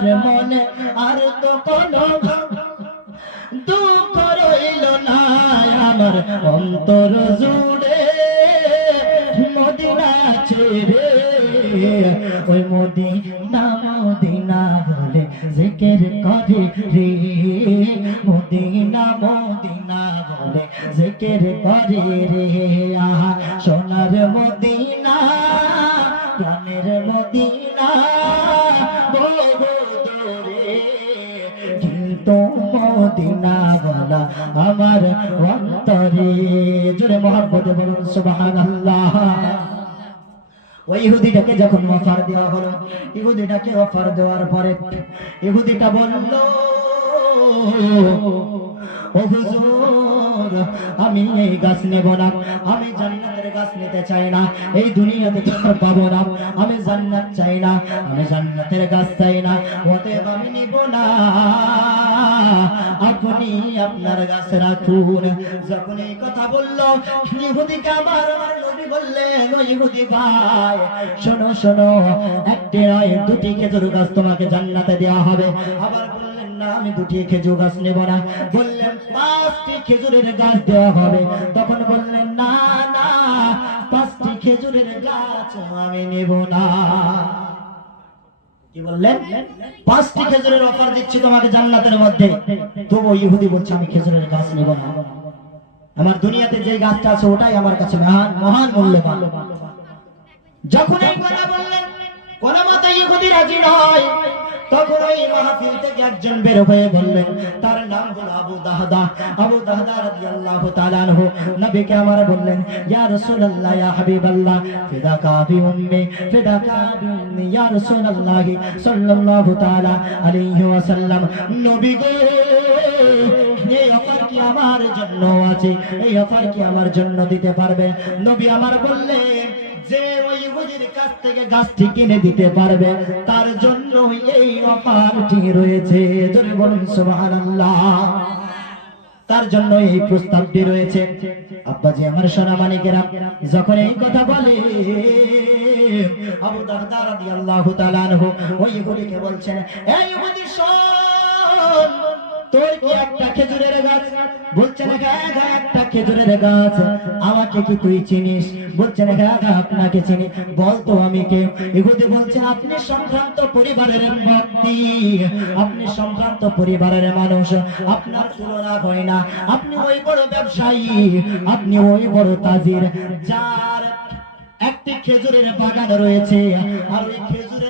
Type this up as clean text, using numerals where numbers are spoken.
আমার মনে আর তো কোনো দুঃখ রইল না, আমার অন্তর জুড়ে মদিনা আছে রে। ওই মদিনা মদিনা বলে জিকির করে রে, মদিনা মদিনা বলে জিকির করে রে। আহা সোনার মদিনা, প্রাণের মদিনা, বহু দূরে কিন্তু মদিনা বলা আমার অন্তরে। জোরে মহব্বতে বলুন সুবহানাল্লাহ। ওই ইহুদিটাকে যখন অফার দেওয়া হলো, ইহুদিটাকে অফার দেওয়ার পরে ইহুদিটা বলল, ও হুজুর, আমি এই গাছ নেব না, আমি জান্নাতের গাছ নিতে চাই না, এই দুনিয়াতে কিছু পাবো না, আমি জান্নাত চাই না, আমি জান্নাতের গাছ চাই না, অতএব আমি নিব না, আপনি আপনার গাছ রাখুন। যখন এই কথা বললো, ইহুদিকে আমার নবী বললেন, ও ইহুদি ভাই, শোনো শোনো, একটি নয় দুটি খেজুর গাছ তোমাকে জান্নাতে দেওয়া হবে। আবার বললেন না, আমি দুটি খেজুর গাছ নেব না, বললেন 5টি খেজুরের গাছ দেওয়া হবে। তখন বললেন না না, 5টি খেজুরের গাছ আমি নেব না। কি বললেন? 5টি খেজুরের অফার দিচ্ছি তোমাকে জান্নাতের মধ্যে। তবু ইহুদি বলছে আমি খেজুরের গাছ নেব না, আমার দুনিয়াতে যে গাছটা আছে ওটাই আমার কাছে মহান মহান মূল্যবান। যখন এই কথা বললেন, কোন মতে ইহুদি রাজি নয়। তখন ওই মাহফিল থেকে একজন বের হয়ে বললেন, তার নাম হলো আবু দাহদা। আবু দাহদা রাদিয়াল্লাহু তাআলা আনহু নবীকে আমার বললেন, ইয়া রাসূলুল্লাহ, ইয়া হাবিবাল্লাহ, ফিদাকা বি উম্মি, ফিদাকা বি উম্মি, ইয়া রাসূলুল্লাহ সাল্লাল্লাহু তাআলা আলাইহি ওয়াসাল্লাম, নবী গো, এই অফার কি আমার জন্য আছে? এই অফার কি আমার জন্য দিতে পারবে? নবী আমার বললেন, যে ওই ইহুদির কাছ থেকে গাছটি কিনে দিতে পারবে তার জন্য এই অফারটি রয়েছে। জোরে বলুন সুবহানাল্লাহ। তার জন্য এই প্রস্তাবটি রয়েছে। আব্বাজি আমার সোনা মানিকেরা, যখন এই কথা বলে আবু দারদা রাদিয়াল্লাহু তাআলা আনহু ওই ইহুদিকে বলছেন, এই ইহুদি শোন, তোর কি একটা খেজুরের গাছ? বলছেন হ্যাঁ হ্যাঁ একটা খেজুরের গাছ। আমাকে কি তুই চিনিস? বলছেন হ্যাঁ হ্যাঁ আপনাকে চিনি। বলতো আমি কে? ইহুদি বলছেন, আপনি সম্ভ্রান্ত পরিবারের ব্যক্তি, আপনি সম্ভ্রান্ত পরিবারের মানুষ, আপনার তুলনা হয় না, আপনি ওই বড় ব্যবসায়ী, আপনি ওই বড় তাজির যার একটি খেজুরের বাগান রয়েছে, আর ওই খেজুরের